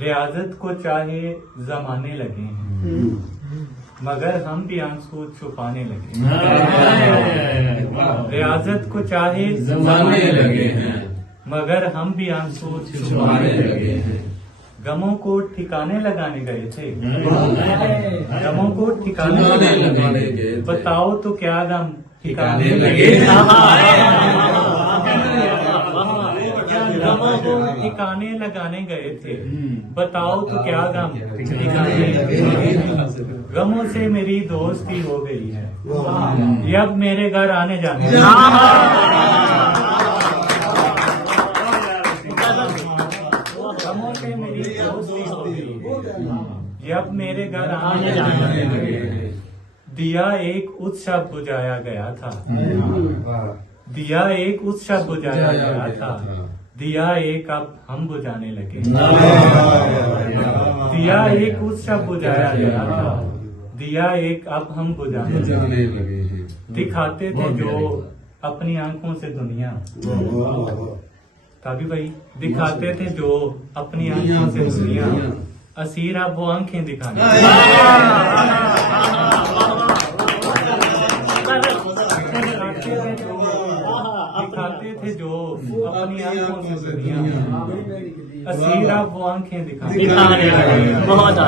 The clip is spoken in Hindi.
रियाजत को चाहे जमाने लगे हैं मगर हम भी आंसू छुपाने लगे। रियाजत को चाहे जमाने लगे हैं मगर हम भी आंसू छुपाने लगे हैं। गमों को ठिकाने लगाने गए थे, गमों को ठिकाने लगाने गए थे। बताओ तो क्या गम ठिकाने लगे। गमों को ठिकाने लगाने गए थे, बताओ तो क्या गम ठिकाने लगे। गमों से मेरी दोस्ती हो गई है, ये अब मेरे घर आने जाने। गमों से मेरी दोस्ती हो गई है, ये अब मेरे घर आने जाने लगे। दिया एक उत्सव बुझाया गया था, दिया एक उत्सव बुझाया गया था, दिया एक अब हम बुझाने लगे। दिया एक उत्सव बुझाया गया था, दिया एक अब हम बुझाने लगे हैं। दिखाते थे जो अपनी आंखों से दुनिया, काबी भाई दिखाते थे जो अपनी आंखों से दुनिया, असीर अब वो आंखें दिखाने। दिखाते थे जो अपनी आंखों से दुनिया, असीर अब वो आंखें दिखाने। बहुत